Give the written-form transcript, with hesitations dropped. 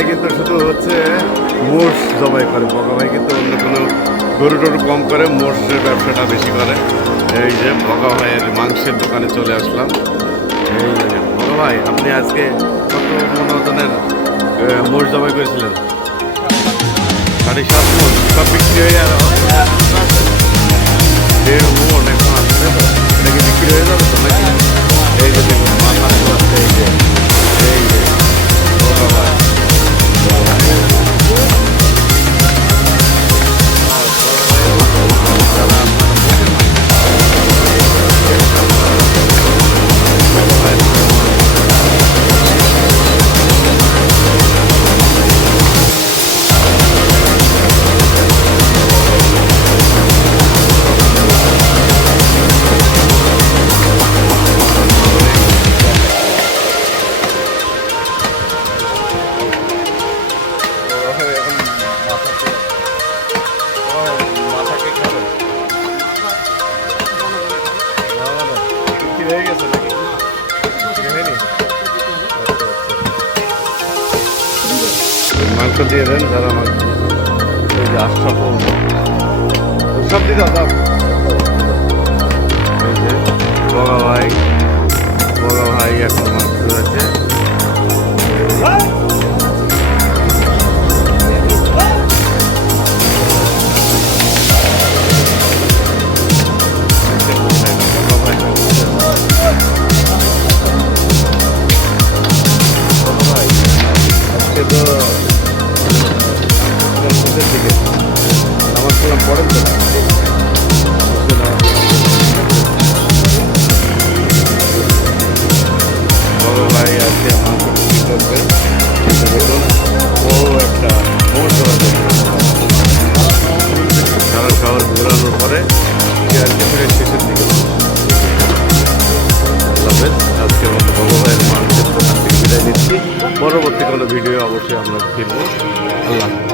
ভাই কিন্তু শুধু হচ্ছে মোষ জবাই করে, বগা ভাই কিন্তু অন্য কোনো গরু টরু কম করে, মোষের ব্যবসাটা বেশি করে। এই যে বগা ভাইয়ের মাংসের দোকানে চলে আসলাম। এই যে বগা ভাই, আপনি আজকে কত মন ওজনের মোষ জবাই করেছিলেন? 7.5 মন। সব বিক্রি হয়ে যাবে? 1.5 মন এখন আসছে তো, এটা কি বিক্রি হয়ে যাবে তো নাকি? এই যে দেখুন মাথা আছে, এই যে বগা ভাই। হয়ে গেছে নাকি? মাংস দিয়ে দেন যারা মাংস এই যে আশা সব দিয়ে দাও। এই যে বগা ভাই এখন মাংস আছে। আমার সালাম পড়েন তো না। বড় ভাই আজকে মাংস বিক্রি করবে, দেখুন ও একটা মোট সারা শহর ঘোরানোর পরে শেষের দিকে আজকের মতো বড় ভাইয়ের মাংসের দোকান থেকে বিদায় নিচ্ছি। পরবর্তী কোনো ভিডিও অবশ্যই আমরা ফিরবো। আল্লাহ।